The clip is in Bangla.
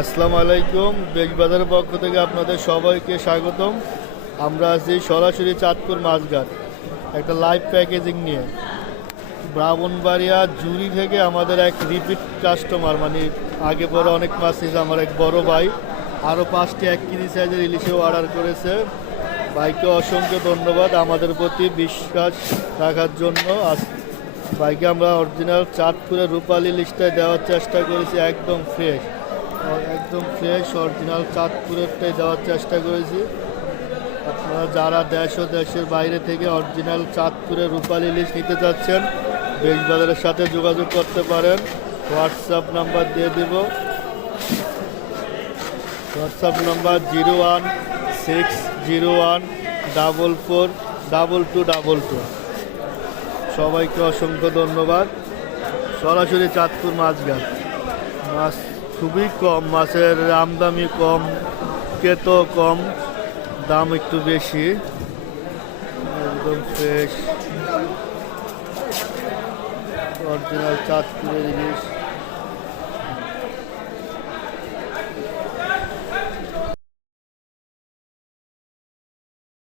আসসালামু আলাইকুম। বেগবাজারের পক্ষ থেকে আপনাদের সবাইকে স্বাগতম। আমরা আছি সরাসরি চাঁদপুর মাছঘাট একটা লাইভ প্যাকেজিং নিয়ে। ব্রাহ্মণবাড়িয়া জুরি থেকে আমাদের এক রিপিট কাস্টমার, মানে আগে পরে অনেক মাছ নিয়েছে আমার এক বড় ভাই, আরও 5টি 1 কেজি সাইজের ইলিশেও অর্ডার করেছে। ভাইকে অসংখ্য ধন্যবাদ আমাদের প্রতি বিশ্বাস রাখার জন্য। ভাইকে আমরা অরিজিনাল চাঁদপুরের রূপালী ইলিশটাই দেওয়ার চেষ্টা করেছি, একদম ফ্রেশ অরিজিনাল চাঁদপুরেরটাই দেওয়ার চেষ্টা করেছি। আপনারা যারা দেশ ও দেশের বাইরে থেকে অরিজিনাল চাঁদপুরের রূপালী ইলিশ নিতে চাচ্ছেন, বেগবাজারের সাথে যোগাযোগ করতে পারেন। হোয়াটসঅ্যাপ নাম্বার দিয়ে দিব। WhatsApp number 01601442222। সবাইকে অসংখ্য ধন্যবাদ। সরাসরি চাঁদপুর মাছঘাট। মাছ খুবই কম, মাছের আমদামি কম, কেতো কম, দাম একটু বেশি। একদম ফ্রেশ অরিজিনাল চাঁদপুরের ইলিশ।